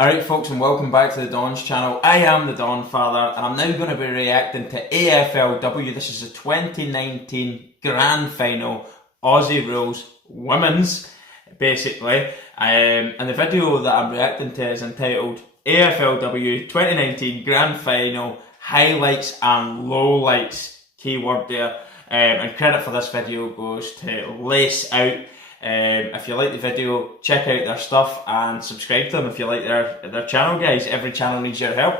Alright folks, and welcome back to the Don's channel. I am the Donfather and I'm now going to be reacting to AFLW. This is the 2019 Grand Final, Aussie Rules Women's, basically. And the video that I'm reacting to is entitled AFLW 2019 Grand Final, Highlights and Lowlights. Keyword there. And credit for this video goes to Lace Out. If you like the video, check out their stuff and subscribe to them if you like their channel, guys. Every channel needs your help.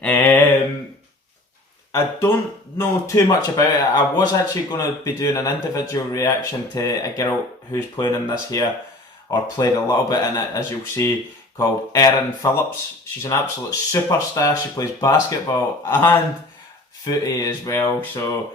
I don't know too much about it. I was actually going to be doing an individual reaction to a girl who's playing in this here, or played a little bit in it, as you'll see, called Erin Phillips. She's an absolute superstar. She plays basketball and footy as well, so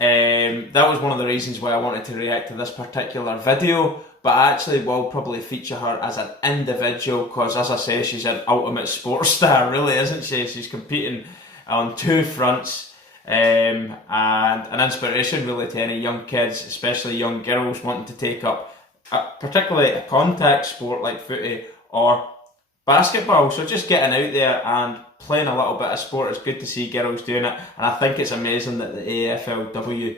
that was one of the reasons why I wanted to react to this particular video, but I actually will probably feature her as an individual because, as I say, she's an ultimate sports star, really, isn't she? She's competing on two fronts, and an inspiration really to any young kids, especially young girls wanting to take up particularly a contact sport like footy or basketball. So just getting out there and playing a little bit of sport, it's good to see girls doing it, and I think it's amazing that the AFLW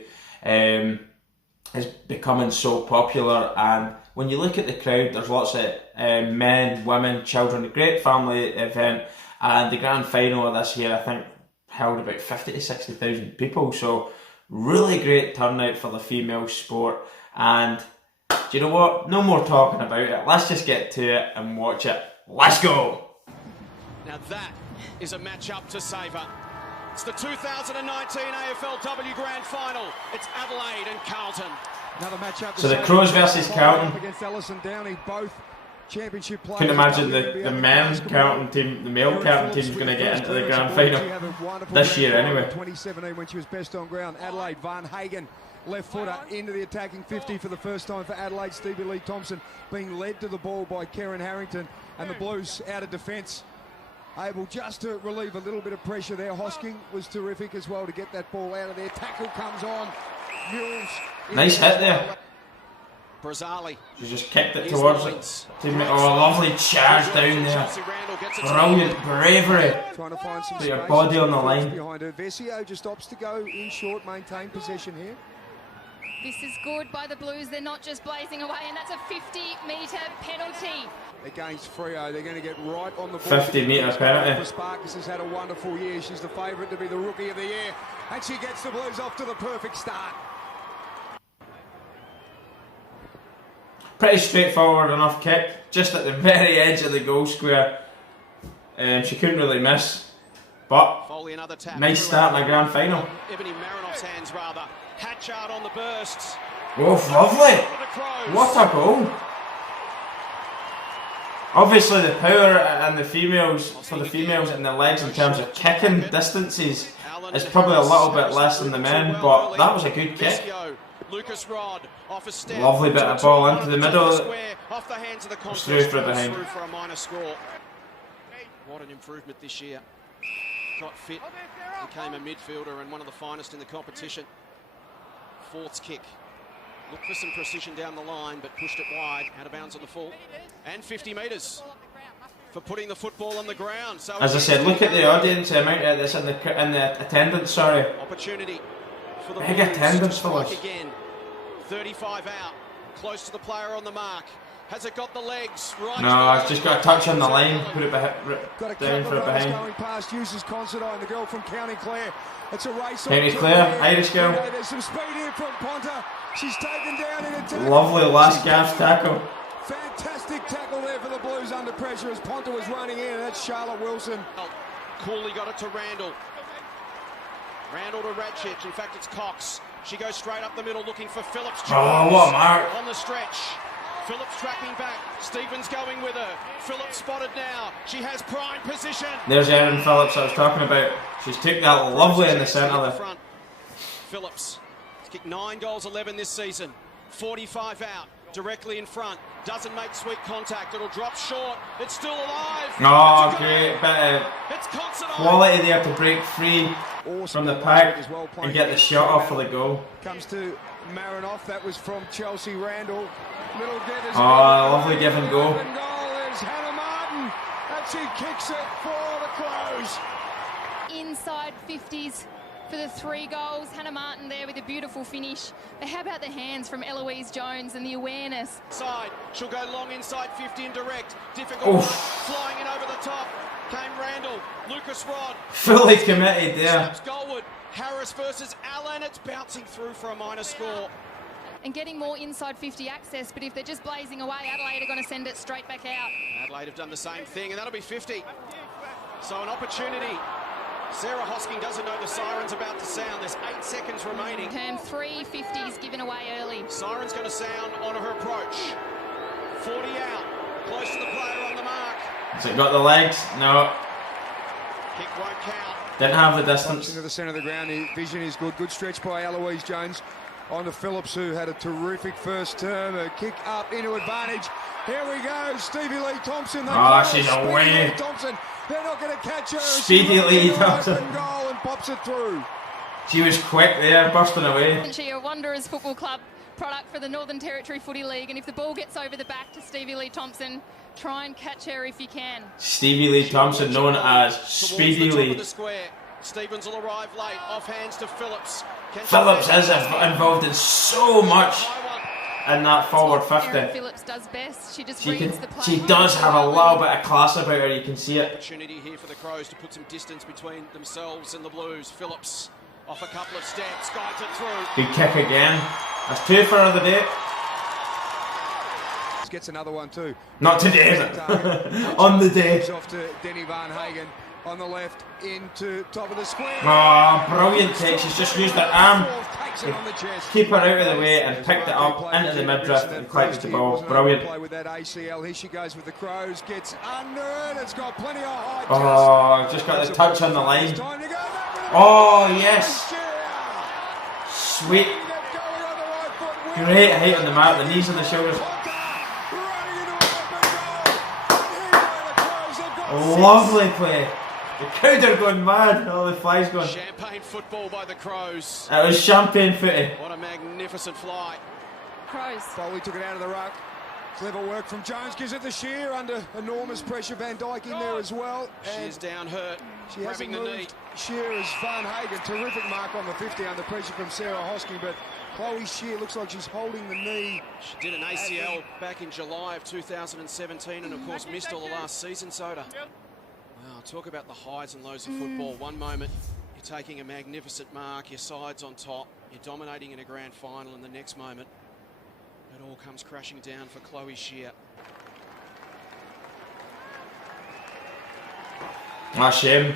is becoming so popular. And when you look at the crowd, there's lots of men, women, children, a great family event, and the grand final of this year I think held about 50 to 60,000 people, so really great turnout for the female sport. And do you know what, no more talking about it, let's just get to it and watch it. Let's go! Now that is a match-up to savour. It's the 2019 AFLW Grand Final. It's Adelaide and Carlton. Another match-up. So the Crows versus Carlton. Against Ellison Downey, both championship players. Couldn't imagine the men's Carlton team, the male Carlton team, is going to get into the Grand Final this year anyway. 2017 when she was best on ground. Adelaide, Van Hagen, left footer into the attacking 50 for the first time for Adelaide. Stevie Lee Thompson being led to the ball by Karen Harrington, and the Blues out of defence, able just to relieve a little bit of pressure there. Hosking was terrific as well to get that ball out of there. Tackle comes on. Mules. Nice hit there. Brazali. She just kicked it towards it. Oh, lovely charge down there. Brilliant bravery. Trying to find some Put your body on the line. Behind her. Vesio just opts to go in short, maintain possession here. This is good by the Blues. They're not just blazing away, and that's a 50-metre penalty. Against Freo, they're going to get right on the ball. 50-metre penalty. Sparkus has had a wonderful year. She's the favourite to be the Rookie of the Year, and she gets the Blues off to the perfect start. Pretty straightforward enough kick, just at the very edge of the goal square. She couldn't really miss, but nice start in the grand final. Ebony Marinoff's hands, rather. Hatchard on the bursts. Oh, lovely! What a goal! Obviously, the power and the females, for the females in the legs in terms of kicking distances, is probably a little bit less than the men, but that was a good kick. Lovely bit of ball into the middle. Through for behind. What an improvement this year. Got fit, became a midfielder and one of the finest in the competition. Fort's kick. Looked for some precision down the line, but pushed it wide, out of bounds on the full. And 50 metres for putting the football on the ground. So as I said, look at the audience, the amount of this in the attendance, sorry. Opportunity for the big attendance for us. Again. 35 out, close to the player on the mark. Has it got the legs? Right. No, it's just got a touch on the line, put it down for it behind. Going past uses Considine, the girl from County Clare. It's a race. County Clare, Irish girl. There's some speed here from Ponta. She's taken down in attack. Lovely last gasp tackle. Fantastic tackle there for the Blues under pressure as Ponta was running in, and that's Charlotte Wilson. Cooley got it to Randall. Randall to Ratchett. In fact, it's Cox. She goes straight up the middle looking for Phillips. Oh, what a mark. On the stretch. Phillips tracking back. Stevens going with her. Phillips spotted now. She has prime position. There's Erin Phillips I was talking about. She's took that lovely in the centre there. Phillips has kicked 9 goals, 11 this season. 45 out. Directly in front. Doesn't make sweet contact. It'll drop short. It's still alive. Oh, great bit of quality there to break free from the pack and get the shot off for the goal. Comes to Marinoff. That was from Chelsea. Randall. Oh, lovely give and go. There's Hannah Martin. She kicks it for the Crows. Inside 50s for the 3 goals. Hannah Martin there with a beautiful finish. But how about the hands from Eloise Jones and the awareness? Side, she'll go long inside 50 and direct. Difficult one, flying in over the top. Came Randall, Lucas Rod. Fully committed there. Goalwood, Harris versus Allen. It's bouncing through for a minor score. And getting more inside 50 access, but if they're just blazing away, Adelaide are going to send it straight back out. Adelaide have done the same thing, and that'll be 50. So an opportunity. Sarah Hosking doesn't know the siren's about to sound. There's 8 seconds remaining. Term 3 50s given away early. Siren's going to sound on her approach. 40 out, close to the player on the mark. Has it got the legs? No. Kick won't count. Didn't have the distance. Into the centre of the ground. The vision is good. Good stretch by Eloise Jones. On to Phillips, who had a terrific first term. A kick up into advantage. Here we go. Stevie Lee Thompson. She's away. Thompson. They're not going to catch her. Speedy Lee Thompson. Goal and pops it through. She was quick there, busting away. Isn't she a Wanderers Football Club product for the Northern Territory Footy League? And if the ball gets over the back to Stevie Lee Thompson, try and catch her if you can. Stevie Lee Thompson, known as Speedy Lee. Stevens will arrive late. Off hands to Phillips. Phillips is involved in so much in that forward 50. Phillips does best. She just She reads the play. She does have a little bit of class about her. You can see it. Opportunity here for the Crows to put some distance between themselves and the Blues. Phillips off a couple of steps, guides it through. Big kick again. That's 2 for another day. Gets another one too. Not today, is it? On the day. Off to Denny Van Hagen on the left into top of the square. Oh, brilliant take. She's just used her arm to keep her out of the way and picked it up into the midriff and clutched the ball. Brilliant. Play with that ACL. Here she goes with the Crows. Gets under it. It's got plenty of height. Oh, just got the touch on the line. Oh, yes. Sweet. Great height on the mat. The knees and the shoulders. Lovely play. The crowd are going mad. All the flies going. Champagne football by the Crows. It was champagne footy. What a magnificent fly. Crows. Foley took it out of the ruck. Clever work from Jones. Gives it to Shear under enormous pressure. Van Dijk in there as well. She's down hurt. She hasn't grabbing the knee. moved. Shear is Van Hagen. Terrific mark on the 50 under pressure from Sarah Hosking, but Chloe Shear looks like she's holding the knee. She did an ACL back in July of 2017 and of course missed all the last season, Soda. Wow, talk about the highs and lows of football. One moment you're taking a magnificent mark, your side's on top, you're dominating in a grand final, and the next moment it all comes crashing down for Chloe Shear. Ah, shame.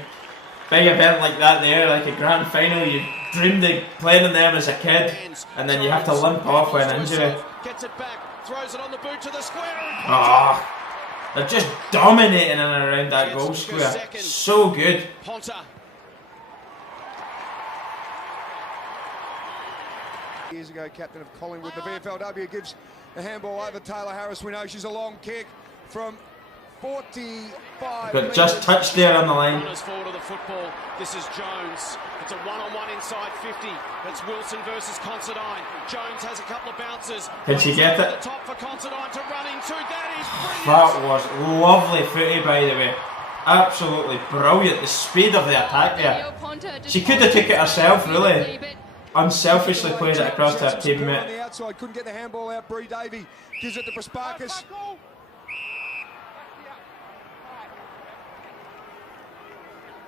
Big event like that there, like a grand final, you dreamed of playing in them as a kid, and then you have to limp off with an injury. Gets it back, throws it on the boot to the square. Ah, they're just dominating in and around that goal square. So good. Ponta. Years ago, captain of Collingwood, the VFLW gives the handball over Taylor Harris. We know she's a long kick from 45. But just touched there on the line. Runners forward of the football. This is Jones. It's a one-on-one inside 50. It's Wilson versus Considine. Jones has a couple of bounces. Can she get it? The top for Considine to run into. That is brilliant. That was lovely footy, by the way. Absolutely brilliant. The speed of the attack there. She could have took it herself, really. Unselfishly played it across to her teammate. On the outside, couldn't get the handball out. Bree Davey gives it to Prasparkas.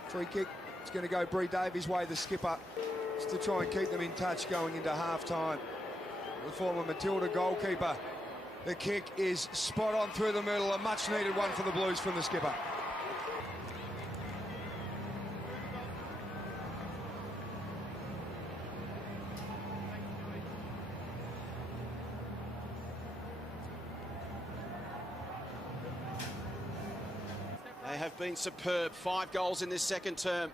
Free kick. It's going to go Bree Davies' way, the skipper, just to try and keep them in touch going into half-time. The former Matilda goalkeeper. The kick is spot on through the middle. A much-needed one for the Blues from the skipper. They have been superb. 5 goals in this second term.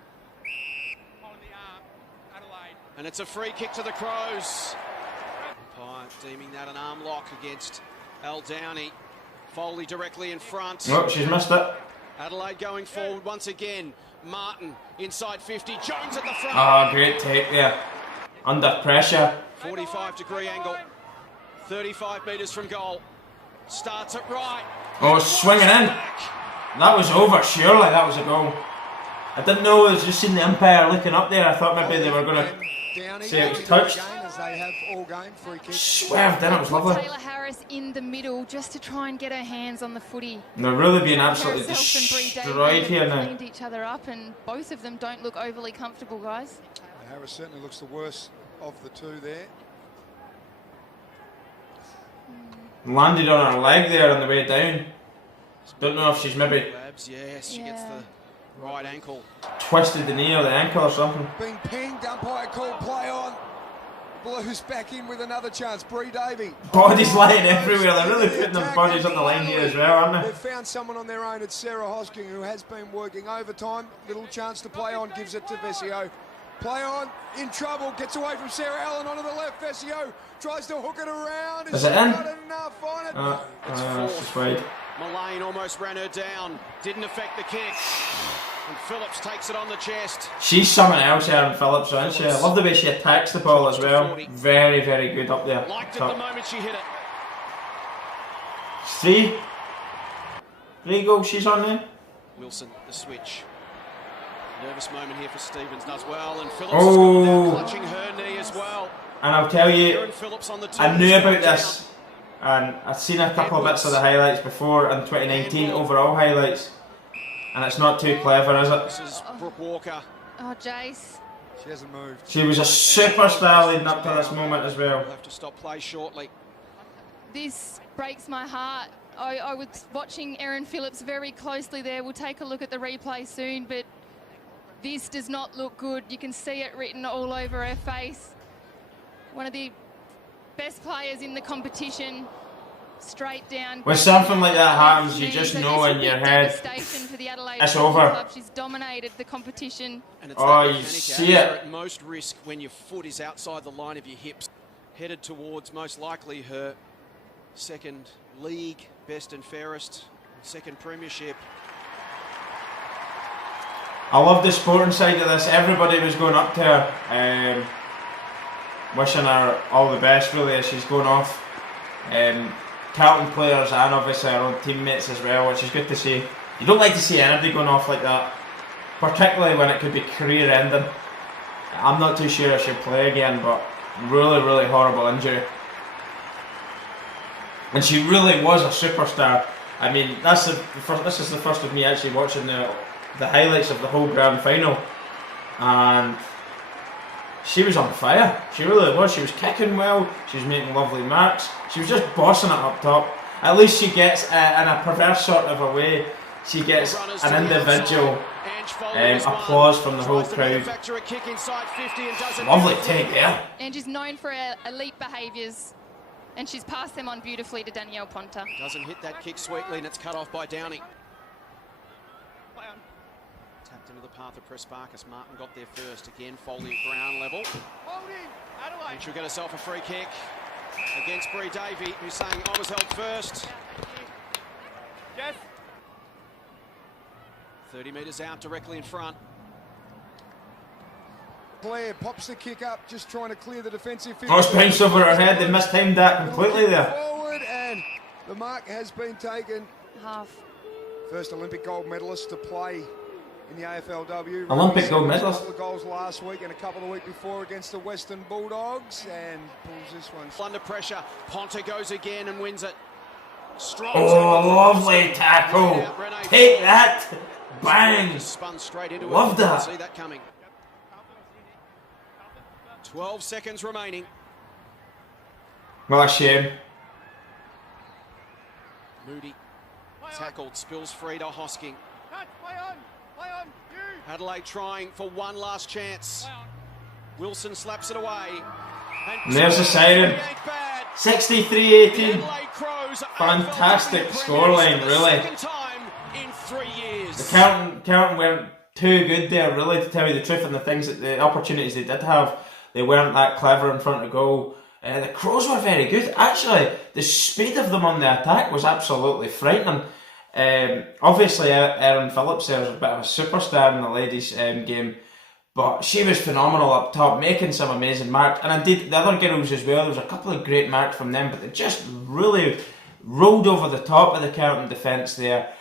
And it's a free kick to the Crows. Umpire deeming that an arm lock against Al Downey. Foley directly in front. Oh, she's missed it. Adelaide going forward once again. Martin inside 50. Jones at the front. Oh, great take there. Under pressure. 45-degree angle. 35 metres from goal. Starts it right. Oh, swinging in. That was over, surely that was a goal. I didn't know, I was just seeing the umpire looking up there. I thought maybe they were going to say it was touched. As they have all game, free kick. Swerved in, it was lovely. Taylor Harris in the middle just to try and get her hands on the footy. And they're really being absolutely Herself and Brie destroyed Davies here now. cleaned each other up, and both of them don't look overly comfortable, guys. Harris certainly looks the worst of the two there. Landed on her leg there on the way down. Don't know if she's maybe Grabs, yes, she gets the right ankle. twisted the knee or the ankle or something. Being pinged, umpire called play on. Blues back in with another chance. Brie Davey. Bodies lying everywhere. They're really putting their bodies on the line here as well, aren't They've found someone on their own. It's Sarah Hosking, who has been working overtime. Little chance to play on, gives it to Vesio. Play on, in trouble, gets away from Sarah Allen onto the left. Vesio tries to hook it around. Is it in? Not enough on it. It's just wide. Mullane almost ran her down. Didn't affect the kick. And Phillips takes it on the chest. She's someone else, Erin Phillips, isn't she? I love the way she attacks the ball as well. Very, very good up there. Liked it the moment she hit it. Three goals she's on there. Wilson, the switch. Nervous moment here for Stevens, does well. And Phillips has gone down, clutching her knee as well. And I'll tell you, Erin Phillips on the I knew about this. And I've seen a couple of bits of the highlights before in 2019, overall highlights. And it's not too clever, is it? This is Brooke Walker. Oh, Jace. She hasn't moved. She was a superstar leading up to this moment as well. We'll have to stop play shortly. This breaks my heart. I was watching Erin Phillips very closely there. We'll take a look at the replay soon, but this does not look good. You can see it written all over her face. One of the best players in the competition, straight down. When something like that happens, you just know in your head it's over. She's dominated the competition. And it's Oh, that you mechanic see out there it. at most risk when your foot is outside the line of your hips, headed towards most likely her second league best and fairest, second premiership. I love the sporting side of this. Everybody was going up to her, wishing her all the best really as she's going off. Carlton players and obviously her own teammates as well, which is good to see. You don't like to see anybody going off like that, particularly when it could be career ending. I'm not too sure if she'll play again, but really, really horrible injury. And she really was a superstar. I mean, this is the first of me actually watching the highlights of the whole grand final, and she was on fire. She really was. She was kicking well. She was making lovely marks. She was just bossing it up top. At least she gets, in a perverse sort of a way, she gets an individual applause from the whole crowd. Lovely take there. Angie's known for her elite behaviours, and she's passed them on beautifully to Danielle Ponta. Doesn't hit that kick sweetly, and it's cut off by Downey. Tapped into the path of Pressparkus. Martin got there first. Again, Foley at ground level. And she'll get herself a free kick against Brie Davey, who's saying, I was held first. Yes. 30 metres out, directly in front. Blair pops the kick up, just trying to clear the defensive field. Cross bounce over her head. They mistimed that completely there. Forward, and the mark has been taken. Half. First Olympic gold medalist to play in the AFLW. Olympic gold medalist. A couple of goals last week and a couple the week before against the Western Bulldogs, and pulls this one. Under pressure, Ponta goes again and wins it. Strong. Oh, lovely tackle. Take that. Bang. Spun straight into it. Love that. See that coming. 12 seconds remaining. What a shame. Moody tackled, spills free to Hosking. Play on, you. Adelaide trying for one last chance. Wilson slaps it away. And there's a siren. 63-18. Fantastic scoreline, really. Second time in 3 years. The Carlton weren't too good there, really, to tell you the truth, and the opportunities they did have, they weren't that clever in front of goal. The Crows were very good. Actually, the speed of them on the attack was absolutely frightening. Obviously, Erin Phillips there was a bit of a superstar in the ladies' game, but she was phenomenal up top, making some amazing marks. And indeed, the other girls as well, there was a couple of great marks from them, but they just really rolled over the top of the Carlton defence there.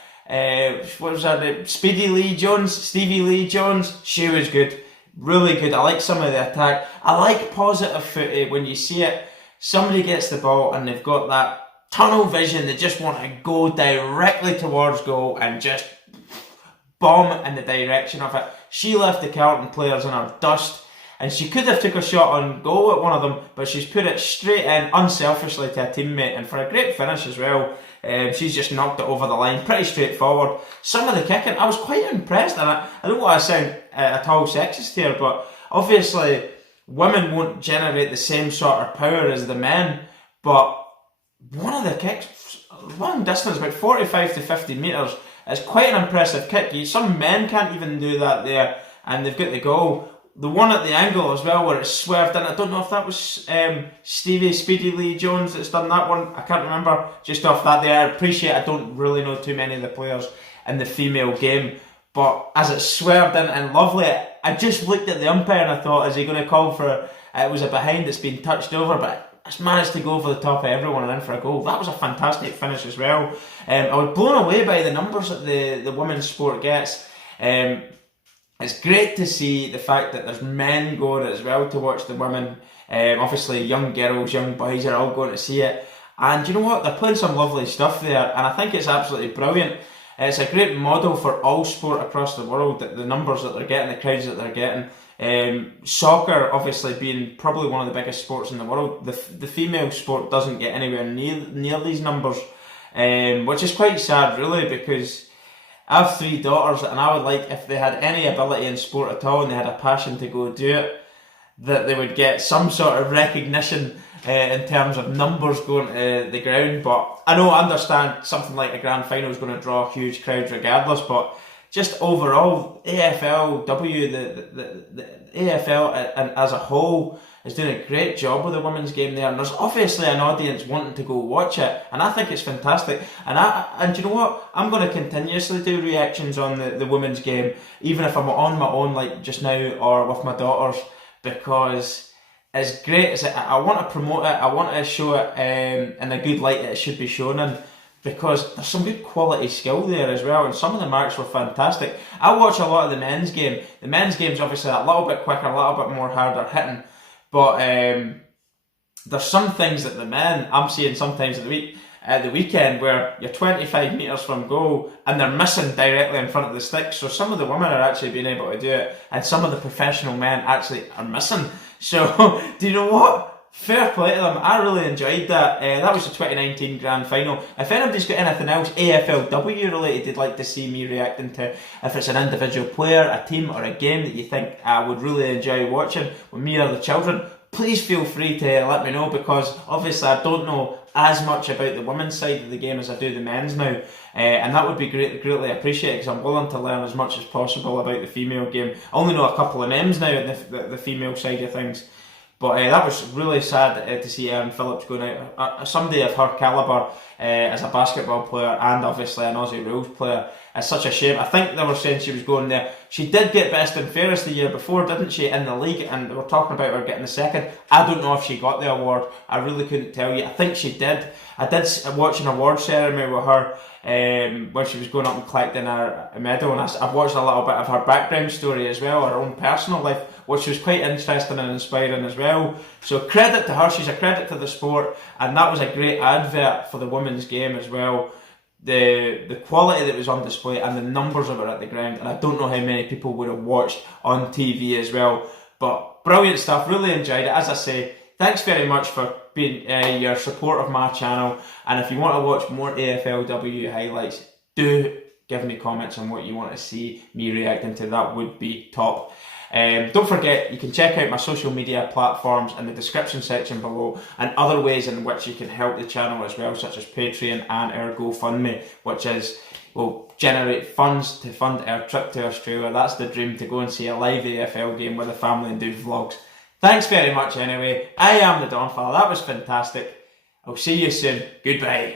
what was her name? Stevie Lee Jones. She was good, really good. I like some of the attack. I like positive footy when you see it. Somebody gets the ball and they've got that tunnel vision. They just want to go directly towards goal and just bomb in the direction of it. She left the Carlton players in her dust, and she could have took a shot on goal at one of them, but she's put it straight in unselfishly to a teammate, and for a great finish as well. She's just knocked it over the line, pretty straightforward. Some of the kicking, I was quite impressed, and I don't want to sound at all sexist here, but obviously women won't generate the same sort of power as the men, but one of the kicks, long distance, about 45 to 50 metres, is quite an impressive kick. Some men can't even do that there, and they've got the goal. The one at the angle as well, where it's swerved in, I don't know if that was Speedy Lee Jones that's done that one. I can't remember just off that there. I appreciate I don't really know too many of the players in the female game, but as it swerved in and lovely, I just looked at the umpire and I thought, is he going to call for it was a behind that's been touched over, but it's managed to go over the top of everyone and in for a goal. That was a fantastic finish as well. I was blown away by the numbers that the women's sport gets. It's great to see the fact that there's men going as well to watch the women. Obviously young girls, young boys are all going to see it. And you know what? They're playing some lovely stuff there, and I think it's absolutely brilliant. It's a great model for all sport across the world, that the numbers that they're getting, the crowds that they're getting. Soccer, obviously, being probably one of the biggest sports in the world, the female sport doesn't get anywhere near these numbers, which is quite sad, really, because I have 3 daughters, and I would like, if they had any ability in sport at all and they had a passion to go do it, that they would get some sort of recognition in terms of numbers going to the ground. But I understand something like a grand final is going to draw huge crowds regardless, but just overall, AFLW, the AFL and as a whole is doing a great job with the women's game there, and there's obviously an audience wanting to go watch it, and I think it's fantastic. And you know what? I'm going to continuously do reactions on the women's game, even if I'm on my own like just now or with my daughters, because it's great. I want to promote it, I want to show it in a good light that it should be shown in, because there's some good quality skill there as well, and some of the marks were fantastic. I watch a lot of the men's game. The men's game's obviously a little bit quicker, a little bit more harder hitting, but there's some things that the men, I'm seeing sometimes at the weekend where you're 25 metres from goal and they're missing directly in front of the stick. So some of the women are actually being able to do it, and some of the professional men actually are missing. So do you know what? Fair play to them. I really enjoyed that. That was the 2019 grand final. If anybody's got anything else AFLW related they'd like to see me reacting to, if it's an individual player, a team or a game that you think I would really enjoy watching with me or the children, please feel free to let me know, because obviously I don't know as much about the women's side of the game as I do the men's now, and that would be greatly appreciated, because I'm willing to learn as much as possible about the female game. I only know a couple of names now in the female side of things. But that was really sad to see Erin Phillips going out. Somebody of her calibre as a basketball player and obviously an Aussie rules player. It's such a shame. I think they were saying she was going there. She did get best and fairest the year before, didn't she, in the league? And they were talking about her getting the second. I don't know if she got the award. I really couldn't tell you. I think she did. I did watch an award ceremony with her when she was going up and collecting her medal, and I've watched a little bit of her background story as well, her own personal life, which was quite interesting and inspiring as well. So credit to her, she's a credit to the sport, and that was a great advert for the women's game as well. The quality that was on display and the numbers of it at the ground, and I don't know how many people would have watched on TV as well, but brilliant stuff, really enjoyed it. As I say, thanks very much for being your support of my channel, and if you want to watch more AFLW highlights, do give me comments on what you want to see me reacting to. That would be top. Don't forget, you can check out my social media platforms in the description section below, and other ways in which you can help the channel as well, such as Patreon and our GoFundMe, which will generate funds to fund our trip to Australia. That's the dream, to go and see a live AFL game with the family and do vlogs. Thanks very much anyway. I am the Donfather. That was fantastic. I'll see you soon. Goodbye.